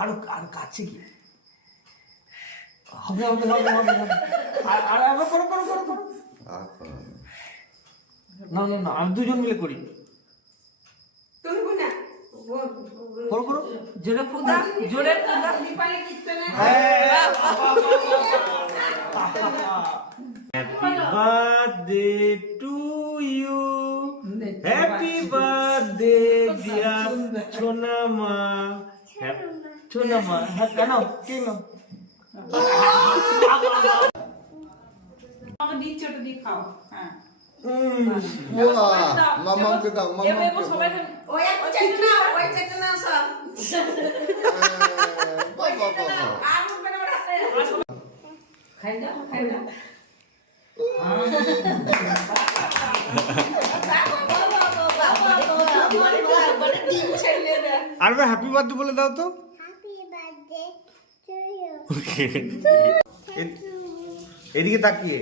আরো কাছে কি হবে হবে হবে হবে আর আবার করো করো করো করো না না না আমি দুজন মিলে করি করো করো জোরে ফুদা জোরে ফুদা happy birthday to you happy birthday dear সোনা মা সোনা মা কেন কেন আমাকে দিচ্ছ ওটা দিয়ে খাও হ্যাঁ মামাকে দাও মামাকে সবাই ওই এক চেটনা ওই চেটনা সব ওই চেটনা আর মুখে ওর হাতে খাই দাও আর হ্যাপি বার্থডে বলে দাও তো এদিকে তাকিয়ে